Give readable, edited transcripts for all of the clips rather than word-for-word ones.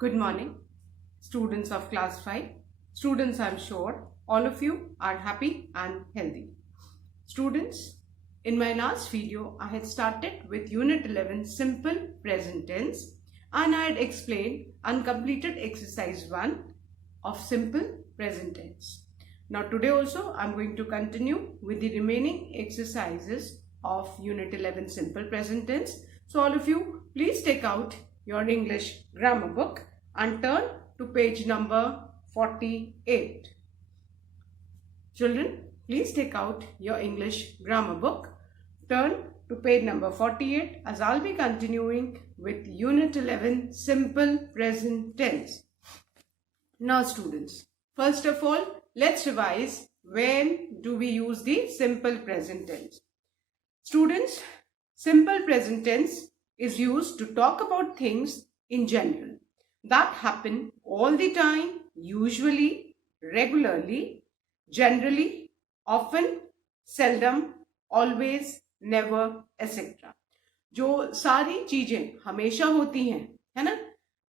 Good morning, students of class 5. Students, I'm sure all of you are happy and healthy. Students, in my last video, I had started with Unit 11 Simple Present Tense and I had explained uncompleted exercise 1 of Simple Present Tense. Now today also, I'm going to continue with the remaining exercises of Unit 11 Simple Present Tense. So all of you, please take out your English grammar book and turn to page number 48. Children, please take out your English grammar book, turn to page number 48 as I'll be continuing with Unit 11 Simple Present Tense. Now students, first of all, let's revise when do we use the simple present tense. Students, simple present tense is used to talk about things in general that happen all the time, usually, regularly, generally, often, seldom, always, never, etc. जो सारी चीजें हमेशा होती हैं, है ना,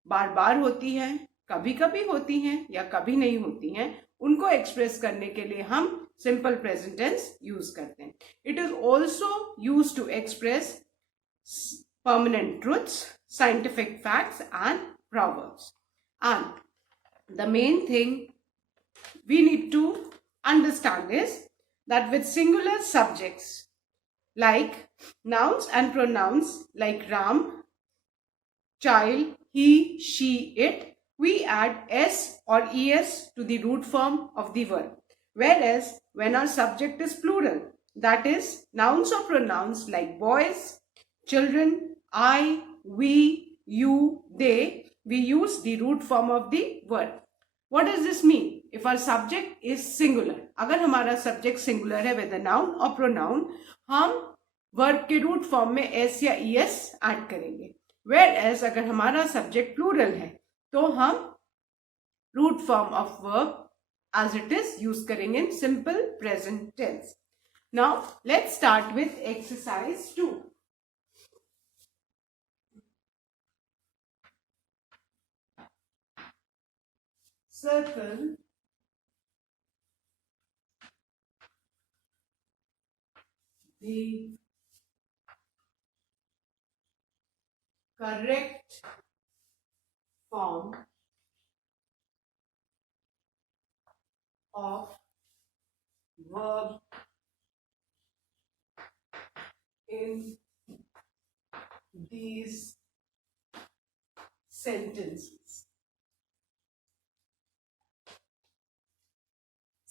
बार बार होती हैं, कभी कभी होती हैं या कभी नहीं होती हैं, उनको एक्सप्रेस करने के लिए हम सिंपल प्रेजेंट टेंस यूज करते हैं. It is also use to express permanent truths, scientific facts and proverbs. And the main thing we need to understand is that with singular subjects like nouns and pronouns like Ram, child, he, she, it, we add s or es to the root form of the verb. Whereas when our subject is plural, that is nouns or pronouns like boys, children, I, we, you, they, we use the root form of the verb. What does this mean? If our subject is singular, अगर हमारा subject singular है with a noun or pronoun, हम verb के root form में s या es add करेंगे. Whereas अगर हमारा subject plural है, तो हम root form of verb as it is use करेंगे in simple present tense. Now let's start with exercise 2. Circle the correct form of verb in these sentences.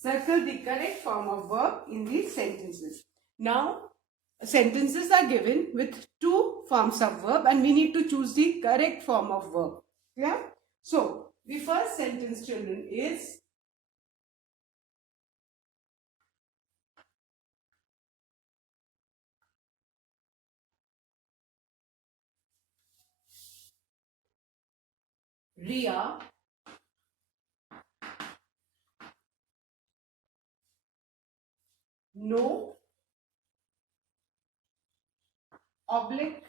Circle the correct form of verb in these sentences. Now, sentences are given with two forms of verb and we need to choose the correct form of verb. Yeah? So, the first sentence, children, is Ria no oblique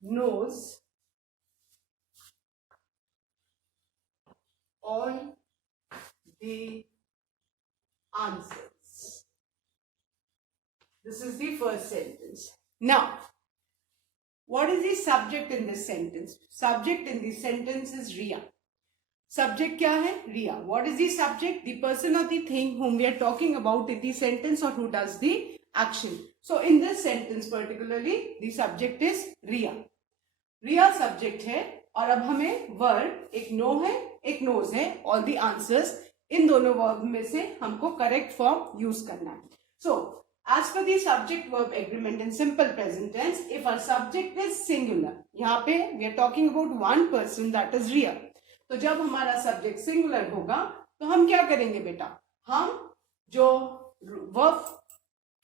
knows all the answers. This is the first sentence. Now, what is the subject in this sentence? Subject in this sentence is Ria. Subject क्या है? Ria. What is the subject? The person or the thing whom we are talking about in the sentence or who does the action. So in this sentence particularly, the subject is Ria. Ria subject है और अब हमें verb एक know है, एक knows है. All the answers इन दोनों verb में से हमको correct form use करना है. So as per the subject verb agreement in simple present tense, if our subject is singular, यहाँ पे we are talking about one person, that is Ria. तो जब हमारा सब्जेक्ट सिंगुलर होगा तो हम क्या करेंगे बेटा, हम जो वर्ब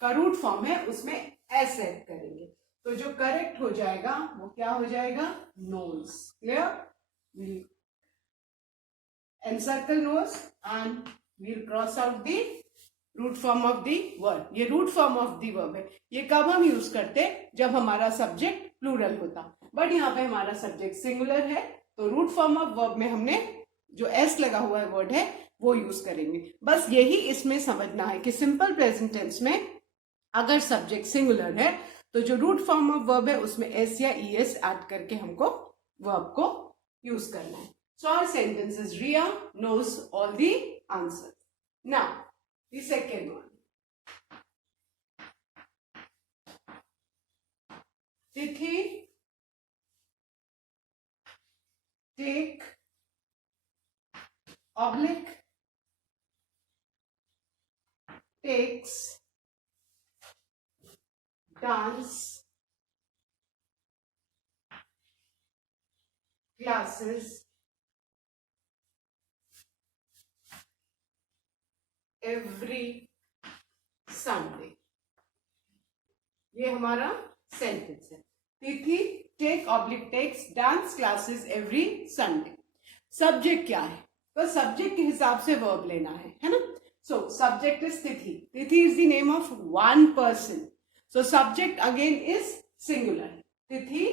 का रूट फॉर्म है उसमें एस ऐड करेंगे. तो जो करेक्ट हो जाएगा वो क्या हो जाएगा? Knows. Clear? we'll encircle nose and we'll cross out the root form of the verb. ये root form of the verb है. ये कब हम यूज करते? जब हमारा सब्जेक्ट प्लूरल होता. बट यहाँ पे हमारा सब्जेक्ट सिंगुलर है, तो रूट फॉर्म ऑफ वर्ब में हमने जो एस लगा हुआ है वर्ड है वो यूज करेंगे। बस यही इसमें समझना है कि सिंपल प्रेजेंट टेंस में अगर सब्जेक्ट सिंगुलर है तो जो रूट फॉर्म ऑफ वर्ब है उसमें एस या ई एस ऐड करके हमको वर्ब को यूज करना है। So our sentence is Riya knows all the answer. Now the second one, Tithi take oblique takes dance classes every Sunday। ये हमारा सेंटेंस है। Tithi take oblique takes dance classes every Sunday. Subject क्या है? तो सब्जेक्ट के हिसाब से वर्ब लेना है ना। So subject is Tithi. Tithi is the name of one person, so subject again is singular. Tithi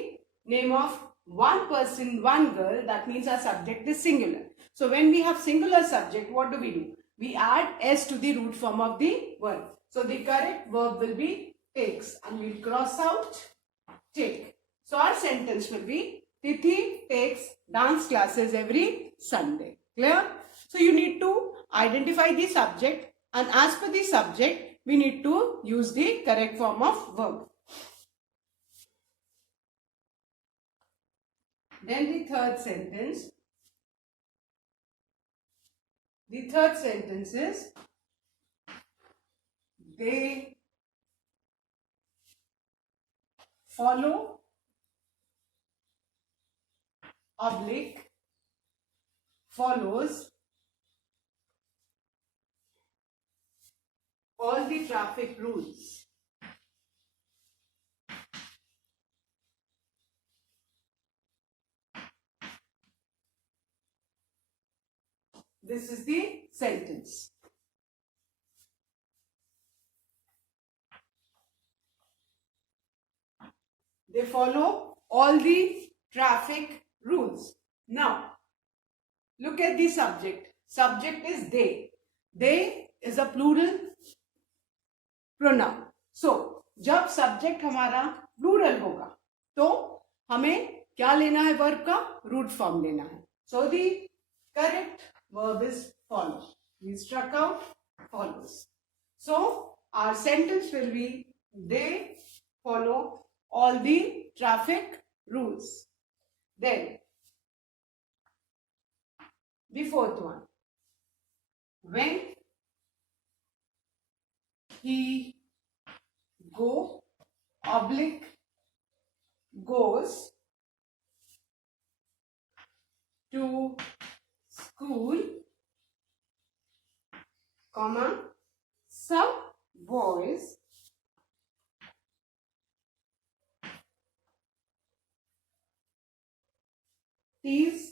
name of one person, one girl, that means our subject is singular. So when we have singular subject, what do? We add s to the root form of the verb. So the correct verb will be takes, and we'll cross out take. So our sentence will be Tithi takes dance classes every Sunday. Clear? So you need to identify the subject, and as per the subject we need to use the correct form of verb. Then the third sentence. The third sentence is they follow oblique follows all the traffic rules. This is the sentence. They follow all the traffic rules. Now, look at the subject. Subject is they. They is a plural pronoun. So, जब subject हमारा plural होगा तो हमें क्या लेना है? verb का root form लेना है. So, the correct verb is follow. We struck out follows. So, our sentence will be they follow all the traffic rules. Then, the fourth one. When he oblique goes to school, comma, some boys tease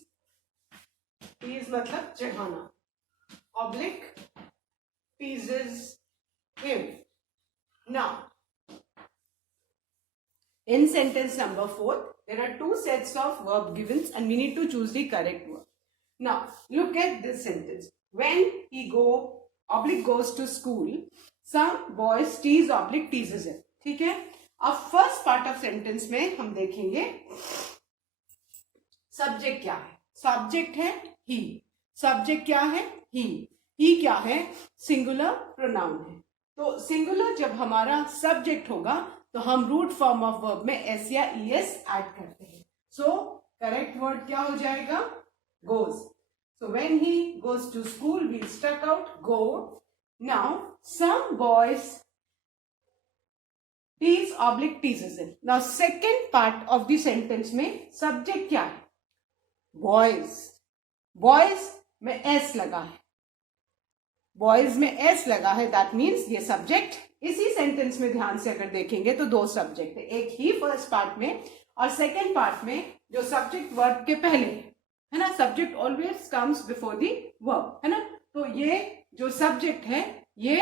मतलब चिढ़ाना, oblique teases him. Now, in sentence number 4, there are two sets of verb givens and we need to choose the correct verb. Now, look at this sentence. When he oblique goes to school, some boys tease oblique teases him. ठीक है? अब first part of sentence में हम देखेंगे सब्जेक्ट क्या है. सब्जेक्ट है ही. सब्जेक्ट क्या है? ही क्या है? सिंगुलर प्रोनाउन है. तो सिंगुलर जब हमारा सब्जेक्ट होगा तो हम रूट फॉर्म ऑफ वर्ब में एस या ई एस ऐड करते हैं. सो करेक्ट वर्ड क्या हो जाएगा? Goes. So when he goes to school, we struck out go. Now, some boys tease oblique teases him. Now, second part of the sentence में subject क्या है? Boys. Boys में s लगा है. Boys में s लगा है. That means ये subject. इसी सेंटेंस में ध्यान से अगर देखेंगे तो दो सब्जेक्ट है. एक ही फर्स्ट पार्ट में और सेकेंड पार्ट में जो सब्जेक्ट वर्ब के पहले है ना. Subject always comes before the verb है ना. तो ये जो सब्जेक्ट है ये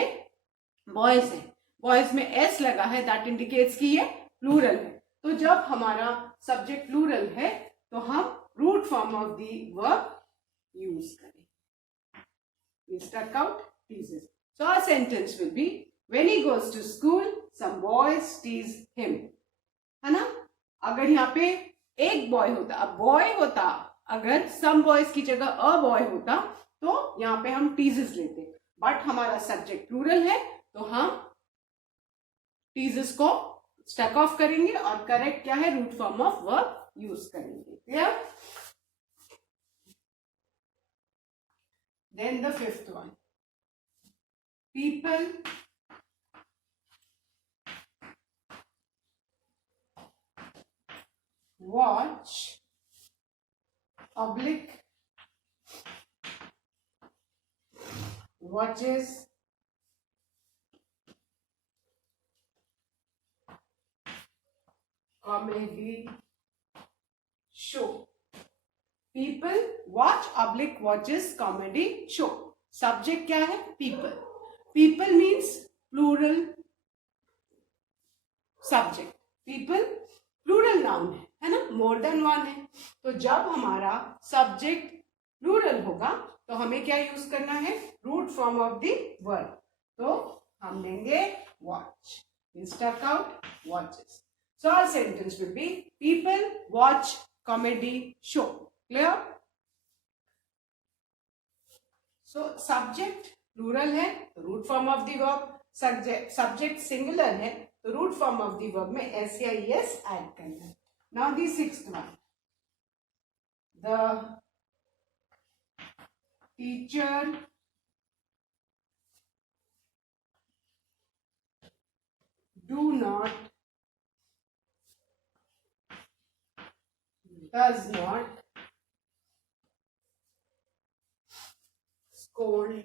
बॉयज है. बॉयज में एस लगा है. दैट इंडिकेट्स कि ये प्लूरल है. तो जब हमारा सब्जेक्ट प्लूरल है तो हम root form of the verb use करें. We struck out teases. So our sentence will be, when he goes to school, some boys tease him. है ना? अगर यहाँ पे एक बॉय होता, अब बॉय होता, अगर some boys की जगह अ बॉय होता तो यहाँ पे हम teases लेते. बट हमारा सब्जेक्ट प्लूरल है तो हम teases को स्टक ऑफ करेंगे और करेक्ट क्या है, root form of verb use करेंगे. Clear? Then the fifth one. People watch public watches comedy show. People watch oblique watches comedy show. Subject क्या है? People. People means plural subject. People plural noun है ना? More than one है. तो जब हमारा subject plural होगा तो हमें क्या यूज करना है? Root form of the verb. तो हम लेंगे watch. We struck out watches. So our sentence will be, people watch comedy show. Clear? So subject plural है तो root form of the verb, subject singular है तो root form of the verb में s या es add करना है. Now the sixth one. The teacher does not scold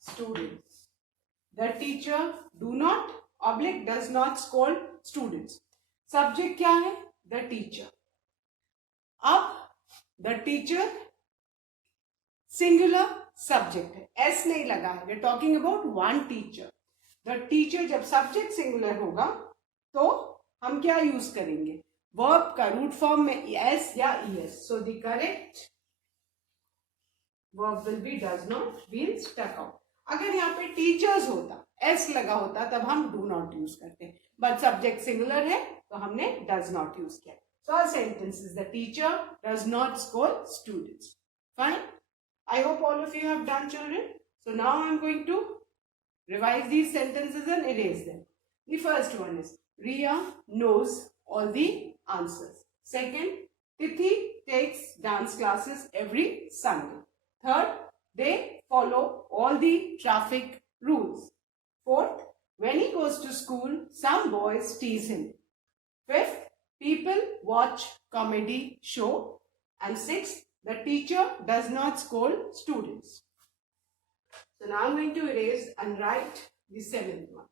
students. The teacher does not scold students. Subject क्या है? The teacher. अब the teacher singular subject है, s नहीं लगा है. We're talking about one teacher. The teacher जब subject singular होगा तो हम क्या यूज करेंगे? Verb का root form में s या es. So the correct verb will be does not, been stuck out. अगर यहाँ पे टीचर्स होता, s लगा होता, तब हम do not यूज करते. बट सब्जेक्ट सिंगुलर है तो हमने does not यूज किया. So our sentence is, the teacher does not scold students. Fine. I hope all of you have done, children. So now I am going to revise these sentences and erase them. The first one is, Riya knows all the answers. Second, Tithi takes dance classes every Sunday. Third, they follow all the traffic rules. Fourth, when he goes to school, some boys tease him. Fifth, people watch comedy show. And sixth, the teacher does not scold students. So now I'm going to erase and write the seventh one.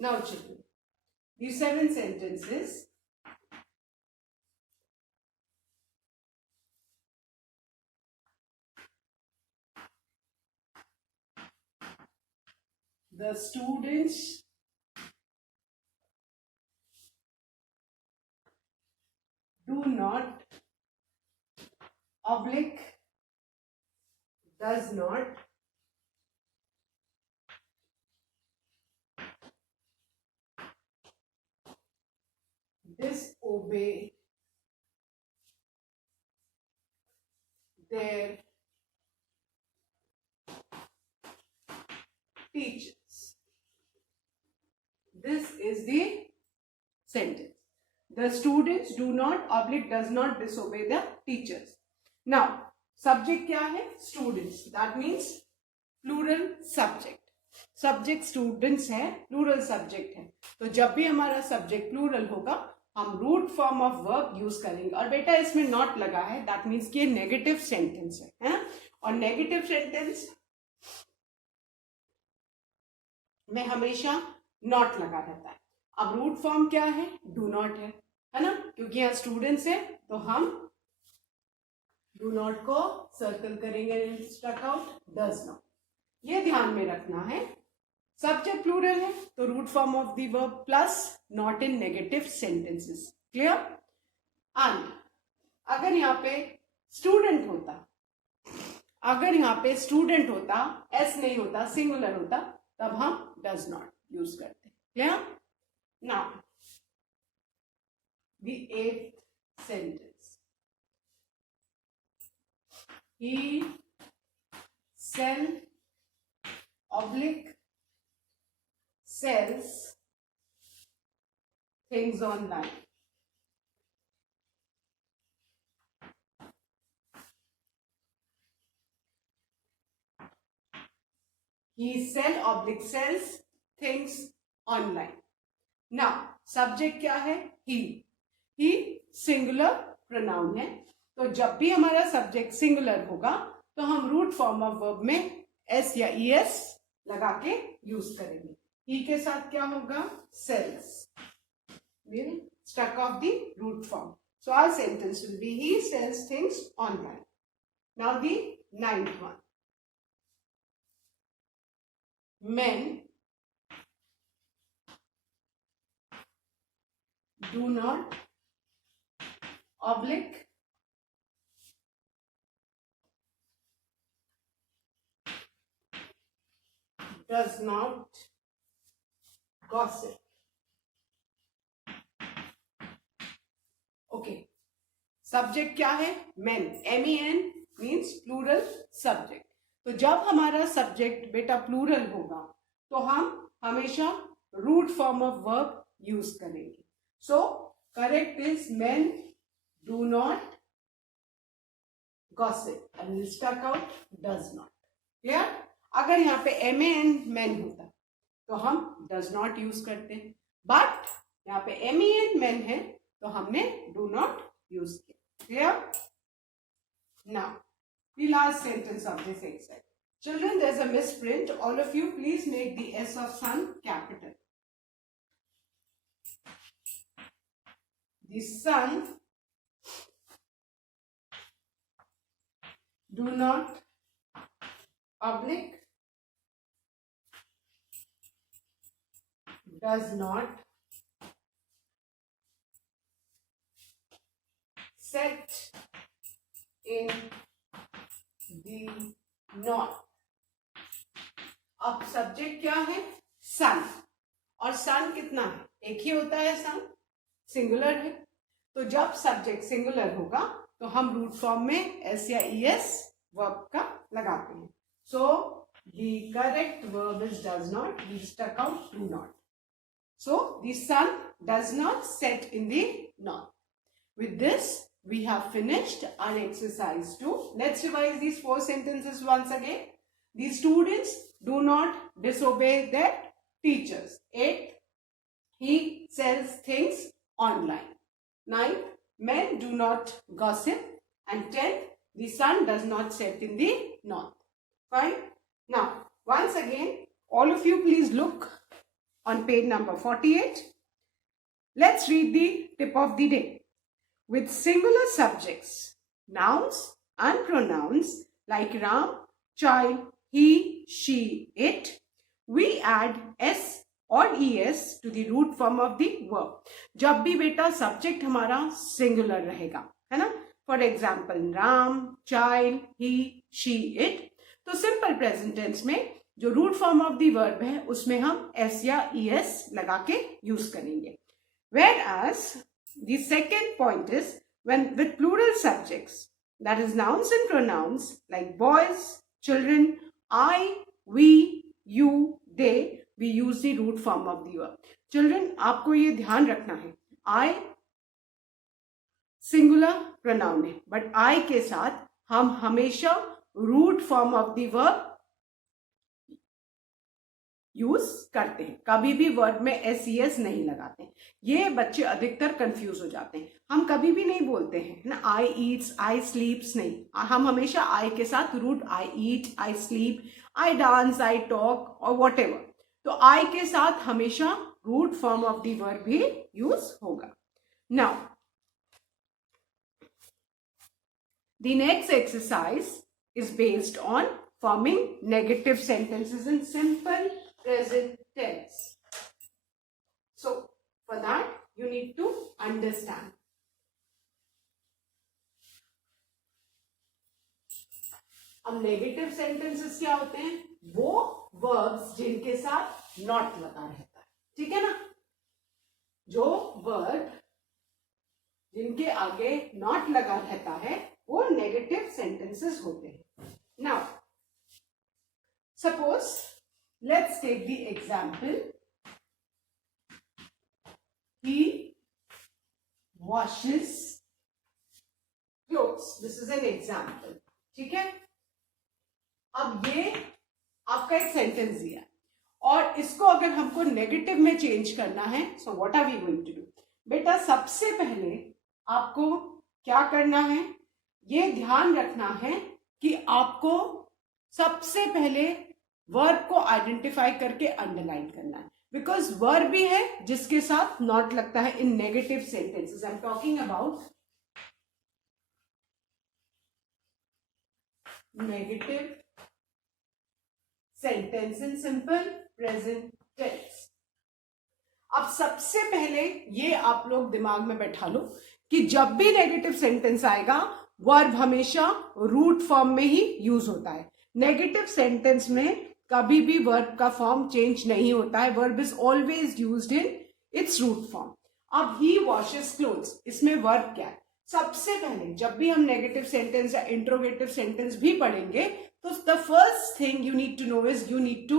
Now children, these 7 sentences the students do not oblique does not disobey their teachers. This is the sentence. The students do not oblique does not disobey the teachers. Now, subject क्या है? Students. That means plural subject. Subject students है, plural subject है. तो जब भी हमारा subject plural होगा, हम root form of verb use करेंगे। और बेटा इसमें नॉट लगा है, दैट मीन्स कि ये नेगेटिव सेंटेंस है ना, और नेगेटिव सेंटेंस में हमेशा नॉट लगा रहता है। अब रूट फॉर्म क्या है, डू नॉट है ना, क्योंकि यहाँ स्टूडेंट्स है तो हम डू नॉट को सर्कल करेंगे, स्ट्रक आउट डज नॉट, ये ध्यान में रखना है। सब्जेक्ट प्लूरल है तो root form of the verb plus not in negative sentences, clear. And अगर यहाँ पे स्टूडेंट होता, अगर यहाँ पे स्टूडेंट होता, एस नहीं होता, सिंगुलर होता, तब हम डज नॉट यूज करते, clear. Now the 8th sentence, he sell oblique sells things online. He sell oblique sells things online. Now subject क्या है, he singular pronoun है, तो जब भी हमारा सब्जेक्ट सिंगुलर होगा तो हम रूट फॉर्म ऑफ वर्ब में एस या ईएस लगा के यूज करेंगे। ही के साथ क्या होगा, sales, will struck off the root form. So our sentence will be he sells things online. Now the 9th one. Men do not oblique does not gossip. Okay, subject क्या है, men, MEN means plural subject. तो जब हमारा सब्जेक्ट बेटा प्लूरल होगा तो हम हमेशा root form of verb use करेंगे। So correct is men do not gossip and will stuck out does not, clear. अगर यहाँ पे MEN मेन होता तो हम डज नॉट यूज करते, बट यहाँ पे MEN मेन है तो हमने डू नॉट यूज किया, clear. Now the last sentence of this exercise, children there is a misprint, all of you please make the S of sun capital. The sun do not oblique does not set in the knot. अब subject क्या है, सन, और सन कितना है, एक ही होता है, सन सिंगुलर है, तो जब सब्जेक्ट सिंगुलर होगा तो हम रूट फॉर्म में एस या ईएस वर्ब का लगाते हैं। सो the correct verb is does not, we stuck out do not. So the sun does not set in the knot. With this we have finished our exercise 2. Let's revise these 4 sentences once again. The students do not disobey their teachers. 8. He sells things online. 9. Men do not gossip. And 10. The sun does not set in the knot. Fine. Now, once again, all of you please look on page number 48. Let's read the tip of the day. With singular subjects, nouns and pronouns like Ram, child, he, she, it, we add s or es to the root form of the verb. जब भी बेटा subject हमारा singular रहेगा, है ना? For example, Ram, child, he, she, it. तो simple present tense में जो root form of the verb है उसमें हम एस या ईएस लगा के यूज करेंगे। Whereas the second point is when with plural subjects, that is nouns and pronouns like boys, children, I, we, you, they, we use the root form of the verb. Children, आपको ये ध्यान रखना है, I सिंगुलर प्रोनाउन है, but I के साथ हम हमेशा root form of the verb use करते हैं, कभी भी वर्ब में एस नहीं लगाते हैं। ये बच्चे अधिकतर कंफ्यूज हो जाते हैं। हम कभी भी नहीं बोलते हैं ना आई ईट्स, आई स्लीप्स, नहीं, हम हमेशा आई के साथ root I eat, I sleep, I dance, I talk और वॉट एवर, तो आई के साथ हमेशा root form of the verb भी यूज होगा। Now the next exercise is based on forming negative sentences in simple present tense. So for that you need to understand. अब negative sentences क्या होते हैं? वो वर्ब्स जिनके साथ नॉट लगा रहता है, ठीक है ना? जो वर्ब जिनके आगे नॉट लगा रहता है वो नेगेटिव सेंटेंसेस होते हैं। Now suppose let's take the example, he washes clothes, this is an example, ठीक है? अब ये आपका एक सेंटेंस दिया और इसको अगर हमको नेगेटिव में चेंज करना है, so what are we going to do? बेटा सबसे पहले आपको क्या करना है, ये ध्यान रखना है कि आपको सबसे पहले वर्ब को आइडेंटिफाई करके अंडरलाइन करना है, बिकॉज वर्ब भी है जिसके साथ नॉट लगता है in negative sentences. I am talking about negative sentence in simple present tense. अब सबसे पहले ये आप लोग दिमाग में बैठा लो कि जब भी नेगेटिव सेंटेंस आएगा वर्ब हमेशा रूट फॉर्म में ही यूज होता है। नेगेटिव सेंटेंस में कभी भी वर्ब का फॉर्म चेंज नहीं होता है, verb is always used in its root form. अब ही वॉशेस क्लोथ्स, इसमें वर्ब क्या है? सबसे पहले जब भी हम नेगेटिव सेंटेंस या इंट्रोगेटिव सेंटेंस भी पढ़ेंगे तो the first thing you need to know is you need to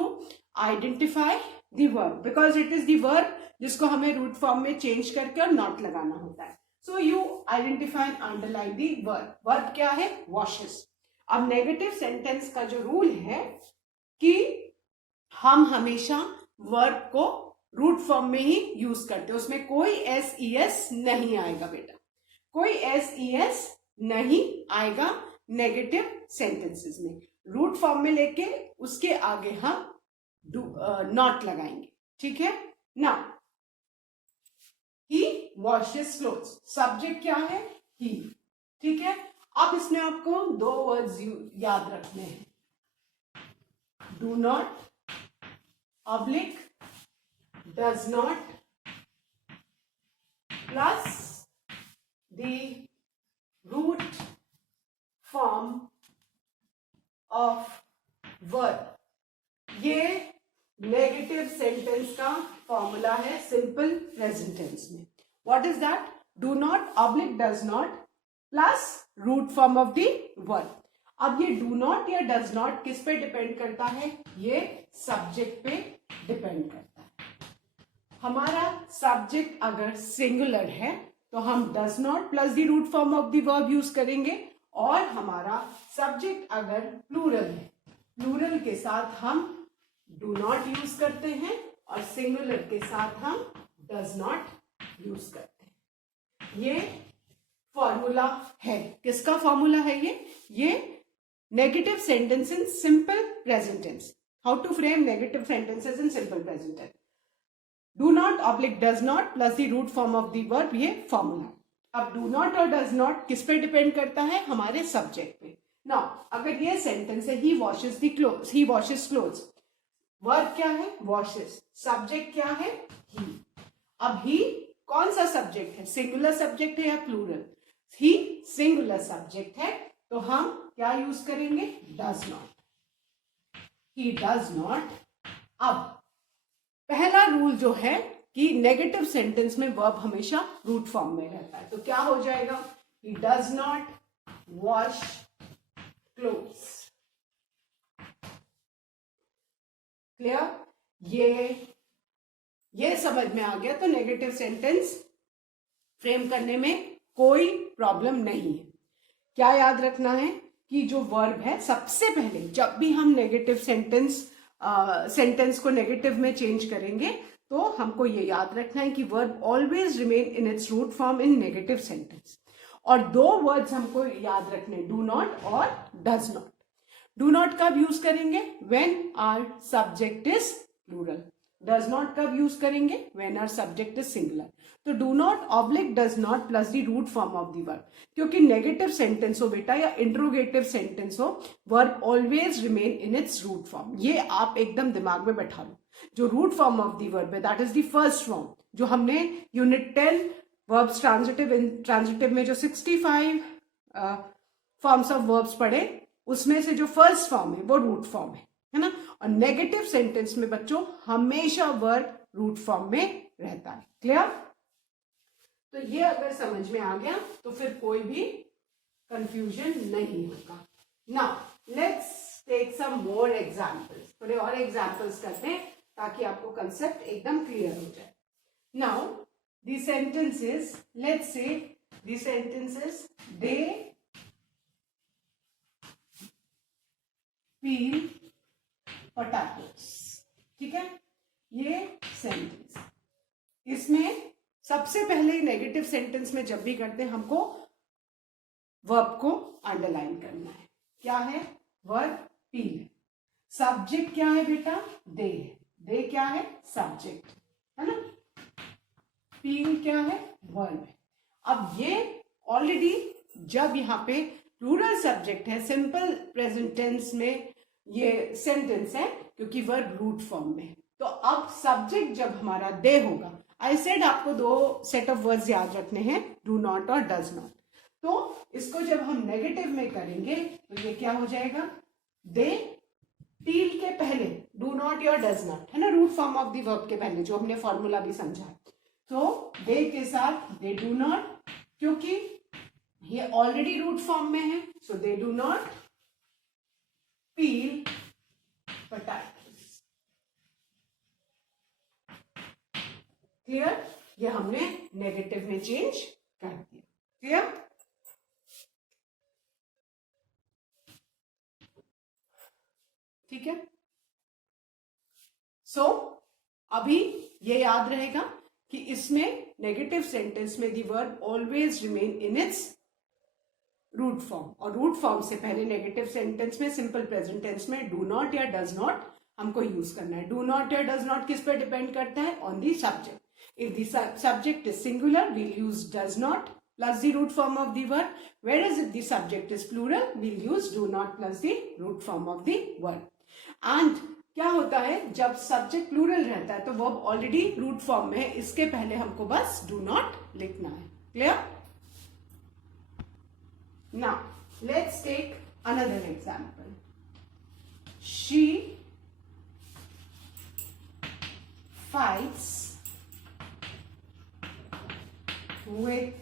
identify the verb, because it is the verb जिसको हमें रूट फॉर्म में चेंज करके और नॉट लगाना होता है। So you identify and underline the verb. Verb क्या है? वॉशेस। अब नेगेटिव सेंटेंस का जो रूल है कि हम हमेशा वर्ब को रूट फॉर्म में ही यूज करते हैं, उसमें कोई एस नहीं आएगा बेटा, कोई एस नहीं आएगा नेगेटिव सेंटेंसेस में। रूट फॉर्म में लेके उसके आगे हम नॉट लगाएंगे, ठीक है ना? ही वॉशेस क्लोथ्स, सब्जेक्ट क्या है? ही, ठीक है? अब इसमें आपको दो वर्ड्स याद रखने हैं, do not, oblique, does not, plus the root form of verb. ये नेगेटिव सेंटेंस का फॉर्मूला है सिंपल प्रेजेंट टेंस में। What is that? Do not, oblique, does not plus root form of the verb. अब ये do not या does not किस पे depend करता है? ये सब्जेक्ट पे डिपेंड करता है। हमारा सब्जेक्ट अगर सिंगुलर है तो हम does not plus the root form of the verb use करेंगे, और हमारा सब्जेक्ट अगर प्लूरल है, प्लूरल के साथ हम डू नॉट यूज करते हैं और सिंगुलर के साथ हम डज नॉट यूज करते हैं। ये फॉर्मूला है, किसका फॉर्मूला है ये negative sentence in simple present tense. How to frame negative sentences in simple present tense? Do not, oblique, does not plus the root form of the verb, ये formula. अब do not और does not किस पे depend करता है? हमारे सब्जेक्ट पे। नाउ अगर ये सेंटेंस है he washes the clothes, he washes clothes, verb क्या है? वॉशेस, सब्जेक्ट क्या है? ही। अब ही कौन सा सब्जेक्ट है? सिंगुलर सब्जेक्ट है या प्लूरल? ही सिंगुलर सब्जेक्ट है, तो हम क्या यूज करेंगे? Does not, he does not. अब पहला रूल जो है कि नेगेटिव सेंटेंस में वर्ब हमेशा रूट फॉर्म में रहता है, तो क्या हो जाएगा? He does not wash clothes. Clear? ये समझ में आ गया, तो नेगेटिव सेंटेंस फ्रेम करने में कोई प्रॉब्लम नहीं है। क्या याद रखना है कि जो वर्ब है सबसे पहले जब भी हम नेगेटिव सेंटेंस सेंटेंस को नेगेटिव में चेंज करेंगे तो हमको ये याद रखना है कि verb always remain in its root form in negative sentence. और दो वर्ड्स हमको याद रखने, डू नॉट और डज नॉट। डू नॉट कब यूज करेंगे? When our subject is plural. Does not कब यूज करेंगे? When our subject is singular. तो do not oblique does not plus the root form of the verb, क्योंकि negative sentence हो बेटा या interrogative sentence हो, verb always remain in its root form. ये आप एकदम दिमाग में बैठा लो। जो root form of the verb है that is the first form. जो हमने यूनिट 10 वर्ब्स ट्रांजिटिव में जो 65 फॉर्म्स ऑफ वर्ब्स पढ़े, उसमें से जो फर्स्ट फॉर्म है वो रूट फॉर्म है ना। और नेगेटिव सेंटेंस में बच्चों हमेशा वर्ब रूट फॉर्म में रहता है। क्लियर? तो ये अगर समझ में आ गया तो फिर कोई भी कंफ्यूजन नहीं होगा। Now let's take some more examples. थोड़े और एग्जांपल्स करते हैं ताकि आपको कंसेप्ट एकदम क्लियर हो जाए। Now the sentence is, let's say the sentence is they पील पोटैटोस। ठीक है, ये सेंटेंस, इसमें सबसे पहले नेगेटिव सेंटेंस में जब भी करते हैं हमको वर्ब को अंडरलाइन करना है। क्या है? वर्ब पील। सब्जेक्ट क्या है बेटा? दे है। दे क्या है? सब्जेक्ट है ना। पील क्या है? वर्ब है। अब ये ऑलरेडी जब यहाँ पे प्लूरल सब्जेक्ट है, सिंपल प्रेजेंट टेंस में ये सेंटेंस है क्योंकि वर्ब रूट फॉर्म में। तो अब सब्जेक्ट जब हमारा दे होगा, आई सेड आपको दो सेट ऑफ वर्ड्स याद रखने हैं, डू नॉट और डज नॉट। तो इसको जब हम नेगेटिव में करेंगे तो ये क्या हो जाएगा? दे पील के पहले डू नॉट या डज नॉट है ना, root form of the verb के पहले, जो हमने फॉर्मूला भी समझा। तो दे के साथ दे डू नॉट, क्योंकि ये ऑलरेडी रूट फॉर्म में है, so they do not peel potatoes. Clear? ये हमने नेगेटिव में चेंज कर दिया। क्लियर? ठीक है। सो अभी ये याद रहेगा कि इसमें नेगेटिव सेंटेंस में the verb always remain in its root form, और रूट फॉर्म से पहले नेगेटिव सेंटेंस में सिंपल प्रेजेंट टेंस में डू नॉट या डज नॉट हमको यूज करना है। डू नॉट या डज नॉट किस पे डिपेंड करता है? On the subject. If the subject is singular we'll use does not plus the root form of the verb, whereas if the subject is plural we'll use do not plus the root form of the verb. And क्या होता है जब subject plural रहता है तो verb already root form में है, इसके पहले हमको बस डू नॉट लिखना है। Clear? Now let's take another example. She fights with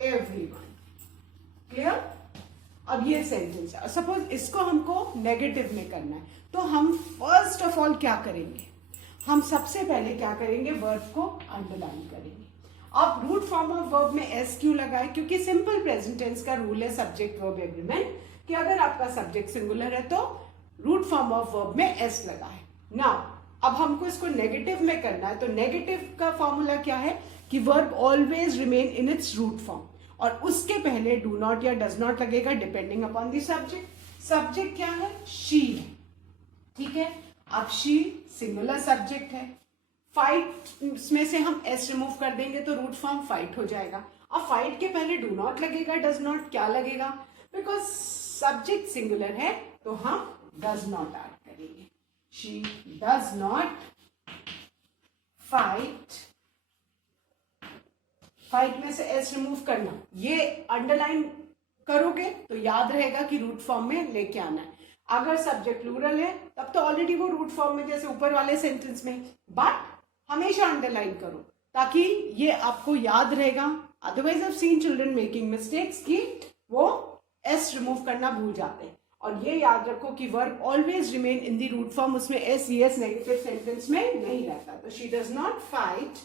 everyone. Clear? अब ये सेंटेंस है, सपोज इसको हमको नेगेटिव में करना है, तो हम फर्स्ट ऑफ ऑल क्या करेंगे? हम सबसे पहले क्या करेंगे? वर्ब को अंडरलाइन करेंगे। अब रूट फॉर्म ऑफ वर्ब में एस क्यों लगाए? क्योंकि सिंपल प्रेजेंट टेंस का रूल है सब्जेक्ट वर्ब एग्रीमेंट कि अगर आपका सब्जेक्ट सिंगुलर है तो रूट फॉर्म ऑफ वर्ब में एस लगाए। नाउ अब हमको इसको नेगेटिव में करना है, तो नेगेटिव का फॉर्मूला क्या है कि verb always remain in its root form, और उसके पहले डू नॉट या डज नॉट लगेगा depending upon the subject. Subject क्या है? शी है। ठीक है, अब शी सिंगुलर सब्जेक्ट है। फाइट में से हम एस रिमूव कर देंगे तो रूट फॉर्म फाइट हो जाएगा। अब फाइट के पहले डू नॉट लगेगा, डज नॉट क्या लगेगा? बिकॉज सब्जेक्ट सिंगुलर है तो हम डज नॉट ऐड करेंगे। She does not fight. Fight में से एस रिमूव करना, ये अंडरलाइन करोगे तो याद रहेगा कि रूट फॉर्म में लेके आना है। अगर सब्जेक्ट प्लूरल है तब तो ऑलरेडी वो रूट फॉर्म में जैसे ऊपर वाले सेंटेंस में, बट हमेशा अंडरलाइन करो ताकि ये आपको याद रहेगा। Otherwise I have seen children making mistakes कि वो एस रिमूव करना भूल जाते हैं। और ये याद रखो कि verb always remain in the root form, उसमें एस एस नेगेटिव सेंटेंस में नहीं रहता। तो she does not fight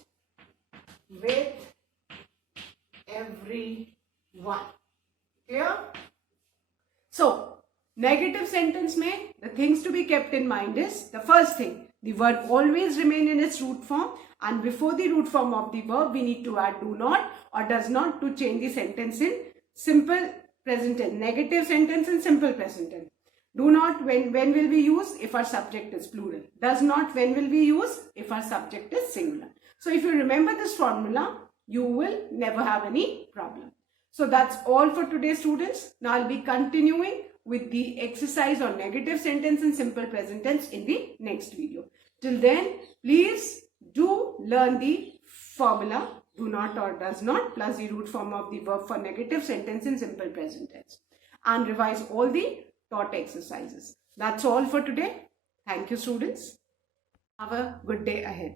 with everyone. Clear? So Negative sentence mein, the things to be kept in mind is, the first thing, the verb always remain in its root form, and before the root form of the verb, we need to add do not or does not to change the sentence in simple present tense. Negative sentence in simple present tense. Do not, when will we use? If our subject is plural. Does not, when will we use? If our subject is singular. So if you remember this formula, you will never have any problem. So that's all for today, students. Now I'll be continuing with the exercise on negative sentence in simple present tense in the next video. Till then, please do learn the formula do not or does not plus the root form of the verb for negative sentence in simple present tense, and revise all the taught exercises. That's all for today. Thank you, students. Have a good day ahead.